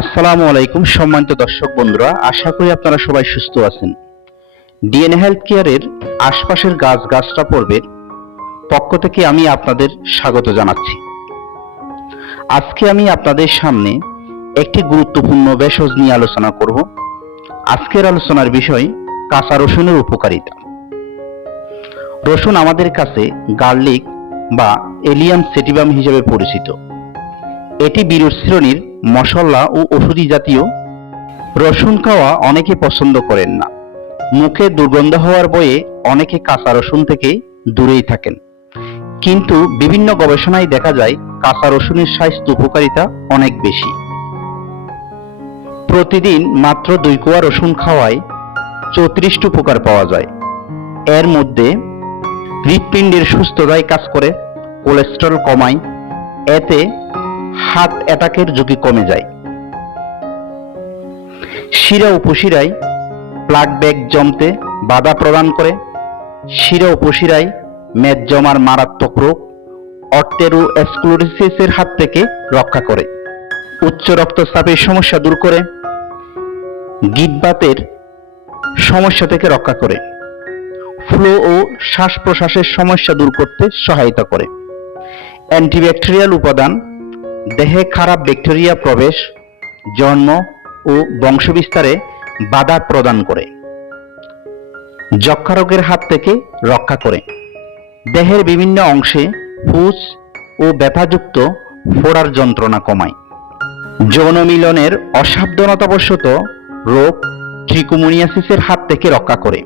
আসসালামু আলাইকুম, সম্মানিত দর্শক বন্ধুরা, আশা করি আপনারা সবাই সুস্থ আছেন। ডিএনএ হেলথ কেয়ারের আশপাশের গাছ গাছটা পর্বের পক্ষ থেকে আমি আপনাদের স্বাগত জানাচ্ছি। আজকে আমি আপনাদের সামনে একটি গুরুত্বপূর্ণ ভেষজ নিয়ে আলোচনা করব। আজকের আলোচনার বিষয় কাঁচা রসুনের উপকারিতা। রসুন আমাদের কাছে গার্লিক বা এলিয়াম সেটিবাম হিসেবে পরিচিত। এটি বিরুৎ শ্রেণির মশলা ও ওষুধি জাতীয়। রসুন খাওয়া অনেকে পছন্দ করেন না। মুখে দুর্গন্ধ হওয়ার বয়ে অনেকে কাঁচা রসুন থেকে দূরেই থাকেন। কিন্তু বিভিন্ন গবেষণায় দেখা যায়, কাঁচা রসুনের স্বাস্থ্য উপকারিতা অনেক বেশি। প্রতিদিন মাত্র দুই কোয়া রসুন খাওয়ায় চৌত্রিশটি উপকার পাওয়া যায়। এর মধ্যে হৃৎপিণ্ডের সুস্থতায় কাজ করে, কোলেস্টেরল কমায়, এতে হার্ট অ্যাটাকের ঝুঁকি কমে যায়। শিরা উপশিরায় প্লাগ ব্যাগ জমতে বাধা প্রদান করে। শিরা উপশিরায় মেদ জমার মারাত্মক রোগ অর্টেরো এর হাত থেকে রক্ষা করে। উচ্চ রক্তচাপের সমস্যা দূর করে। গিটবাতের সমস্যা থেকে রক্ষা করে। ফ্লো ও শ্বাস প্রশ্বাসের সমস্যা দূর করতে সহায়তা করে। অ্যান্টিব্যাকটেরিয়াল উপাদান দেহে খারাপ ব্যাকটেরিয়া প্রবেশ, জন্ম ও বংশবিস্তারে বাধা প্রদান করে। যক্ষা রোগের হাত থেকে রক্ষা করে। দেহের বিভিন্ন অংশে ফুস ও ব্যথাযুক্ত ফোড়ার যন্ত্রণা কমায়। যৌন মিলনের অসাবধানতাবশত রোগ ট্রিকোমোনিয়াসিসের হাত থেকে রক্ষা করে।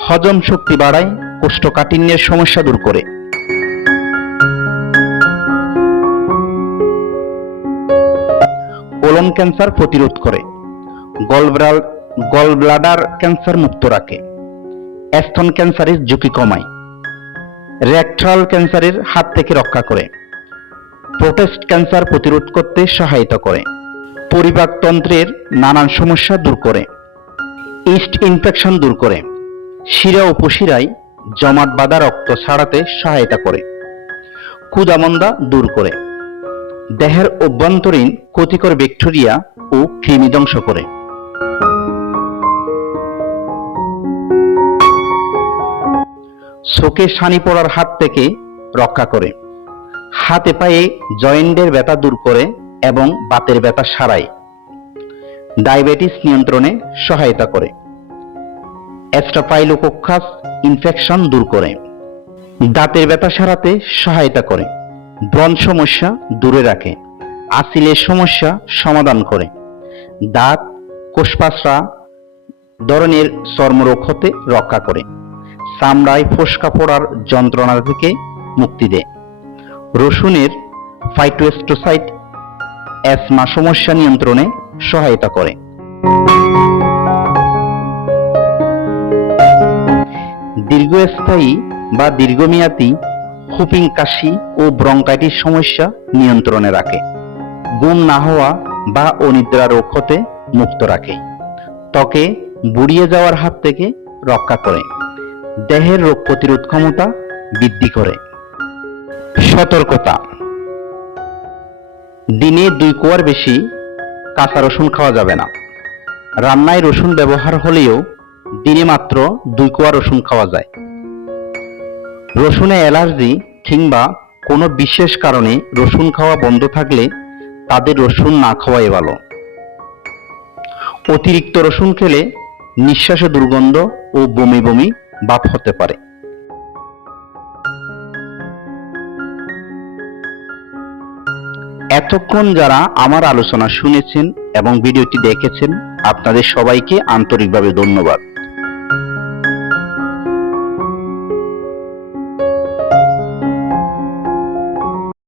হজম শক্তি বাড়ায়, কোষ্ঠকাঠিন্যের সমস্যা দূর করে। কোলন ক্যান্সার প্রতিরোধ করে গলব্রাল গল ব্লাডার ক্যান্সার মুক্ত রাখে, স্তন ক্যান্সারের ঝুঁকি কমায় রেকট্রাল ক্যান্সারের হাত থেকে রক্ষা করে, প্রোটেস্ট ক্যান্সার প্রতিরোধ করতে সহায়তা করে পরিপাকতন্ত্রের নানান সমস্যা দূর করে, ইস্ট ইনফেকশন দূর করে, শিরা উপশিরায় জমাট বাঁধা রক্ত ছাড়াতে সহায়তা করে ক্ষুদামন্দা দূর করে। দেহের অভ্যন্তরীণ ক্ষতিকর ব্যাকটেরিয়া ও কৃমি ধ্বংস করে। চোখে সানি পড়ার হাত থেকে রক্ষা করে। হাতে পায়ে জয়েন্টের ব্যথা দূর করে এবং বাতের ব্যথা সারায়। ডায়াবেটিস নিয়ন্ত্রণে সহায়তা করে। অ্যাস্ট্রাপাইলোকোকাস ইনফেকশন দূর করে। দাঁতের ব্যথা সারাতে সহায়তা করে। ব্রণ সমস্যা দূরে রাখে, আসিলের সমস্যা সমাধান করে। দাঁত, কোষপাশরা ধরনের চর্মরোগ হতে রক্ষা করে। চামড়ায় ফোসকা পড়ার যন্ত্রণা থেকে মুক্তি দেয়। রসুনের ফাইটোস্টোসাইট অ্যাসমা সমস্যা নিয়ন্ত্রণে সহায়তা করে। দীর্ঘস্থায়ী বা দীর্ঘমেয়াদী হুপিং কাশি ও ব্রঙ্কাইটিস সমস্যা নিয়ন্ত্রণে রাখে। ঘুম না হওয়া বা অনিদ্রা রোগ হতে মুক্ত রাখে। ত্বকে বুড়িয়ে যাওয়ার হাত থেকে রক্ষা করে। দেহের রোগ প্রতিরোধ ক্ষমতা বৃদ্ধি করে। সতর্কতা। দিনে দুই কোয়ার বেশি কাঁচা রসুন খাওয়া যাবে না। রান্নায় রসুন ব্যবহার হলেও দিনে মাত্র দুই কোয়া রসুন খাওয়া যায়। রসুনে অ্যালার্জি কিংবা কোনো বিশেষ কারণে রসুন খাওয়া বন্ধ থাকলে তাদের রসুন না খাওয়াই ভালো। অতিরিক্ত রসুন খেলে নিঃশ্বাসে দুর্গন্ধ ও বমি বমি বাপ হতে পারে। এতক্ষণ যারা আমার আলোচনা শুনেছেন এবং ভিডিওটি দেখেছেন, আপনাদের সবাইকে আন্তরিকভাবে ধন্যবাদ।